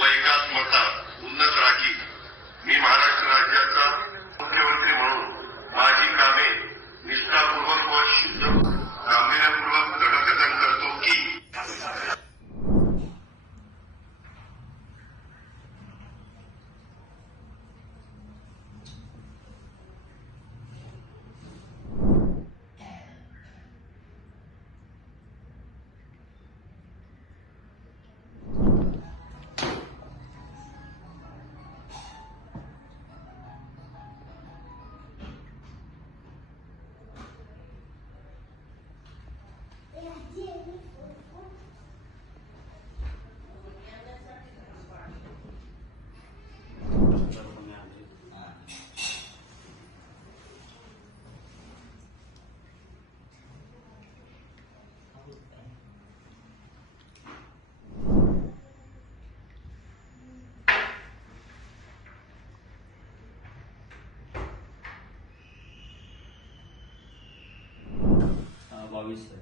व एकात्मता उन्नत राखी. मी महाराष्ट्र राज्याचा मुख्यमंत्री म्हणून माझी कामे निष्ठापूर्वक व शुद्ध गांभीर्यपूर्वक दृढकथन करतो की बावीस है.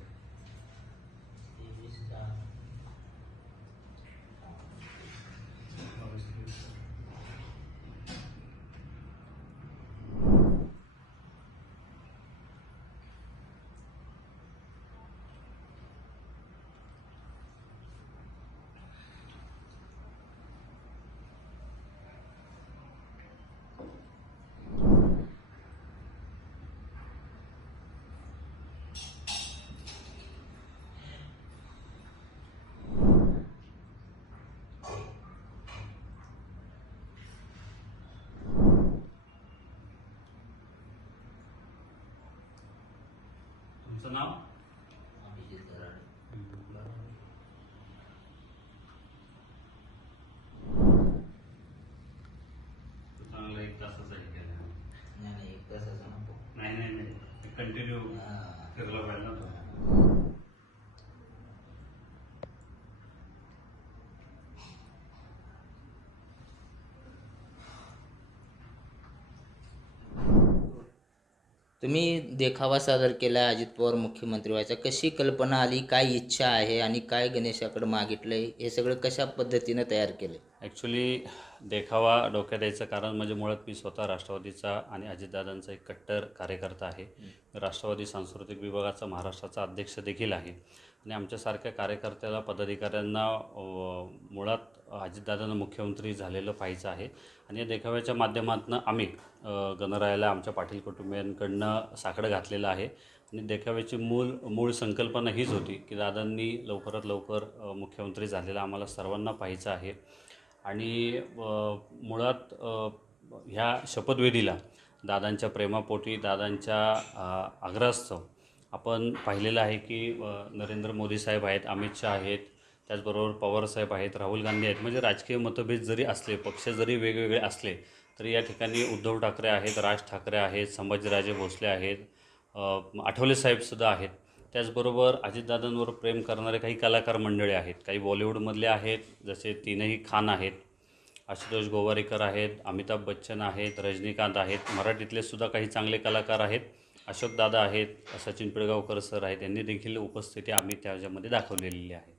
तुमचं नाव? चांगलं एक तासाचं आहे का? नाही, एक तासाचा नको. नाही कंटिन्यू फिरलं पाहिजे ना तो. तुम्ही देखावा सादर केला अजित पवार मुख्यमंत्री व्हायचा. कशी कल्पना आली, काय इच्छा आहे आणि काय गणेशाकडे मागितलंय, हे सगळं कशा पद्धतीनं तयार केलं? ॲक्च्युली देखावा डोक्यात द्यायचं कारण म्हणजे मुळात मी स्वतः राष्ट्रवादीचा आणि अजितदादांचा एक कट्टर कार्यकर्ता आहे. राष्ट्रवादी सांस्कृतिक विभागाचा महाराष्ट्राचा अध्यक्ष देखील आहे आणि आमच्यासारख्या कार्यकर्त्याला पदाधिकाऱ्यांना मुळात अजितदादांना मुख्यमंत्री झालेलं पाहायचं आहे आणि या देखाव्याच्या माध्यमातून आम्ही गणरायाला आमच्या पाटील कुटुंबियांकडनं साकडं घातलेलं आहे आणि देखाव्याची मूळ संकल्पना हीच होती की दादांनी लवकरात लवकर मुख्यमंत्री झालेला आम्हाला सर्वांना पाहायचं आहे आणि मुळात ह्या शपथविधीला दादांच्या प्रेमापोटी दादांच्या आग्रहास्तव आपण पाहिलेलं आहे की नरेंद्र मोदी साहेब आहेत, अमित शहा आहेत, त्याचबरोबर पवारसाहेब आहेत, राहुल गांधी आहेत. म्हणजे राजकीय मतभेद जरी असले, पक्ष जरी वेगवेगळे असले तरी या ठिकाणी उद्धव ठाकरे आहेत, राज ठाकरे आहेत, संभाजीराजे भोसले आहेत, आठवले साहेबसुद्धा आहेत. त्याचबरोबर अजितदादांवर प्रेम करणारे काही कलाकार मंडळी आहेत. काही बॉलिवूडमधले आहेत, जसे तीनही खान आहेत, आशुतोष गोवारीकर आहेत, अमिताभ बच्चन आहेत, रजनीकांत आहेत. मराठीतले सुद्धा काही चांगले कलाकार आहेत, अशोकदादा आहेत, सचिन पिळगावकर सर आहेत. यांनी देखील उपस्थिती आम्ही त्याच्यामध्ये दाखवलेली आहे.